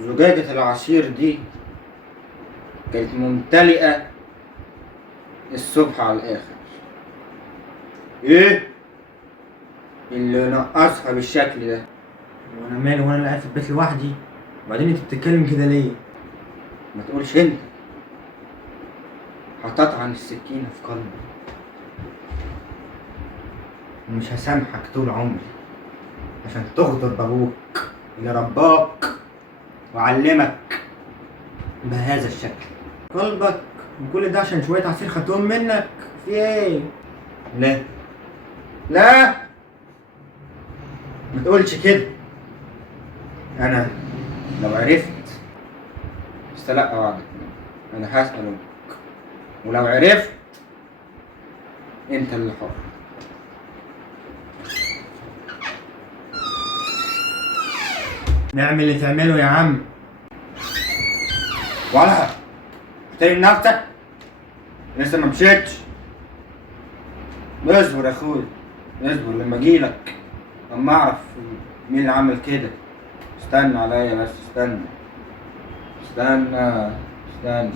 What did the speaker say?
زجاجة العصير دي كانت ممتلئة الصبح على الآخر. إيه اللي نقصها بالشكل ده؟ وانا مالي وانا اللي قاعد في البيت لوحدي؟ وبعدين انت بتتكلم كده ليه؟ ما تقولش انت. هتطعن السكينة في قلبي ومش هسامحك طول عمري عشان تغدر بابوك اللي رباك وعلمك بهذا الشكل. قلبك وكل ده عشان شوية عصير خدتهم منك؟ في ايه؟ لا لا، ما تقولش كده. انا لو عرفت استلقى وعدك، انا هسأل امك، ولو عرفت انت اللي حر. نعمل اللي تعمله يا عم. ولا احترم نفسك، لسه ما مشيتش. اصبر يا اخويا، اصبر لما اجيلك، اما اعرف مين اللي عمل كده. استنى عليا بس، استنى استنى استنى.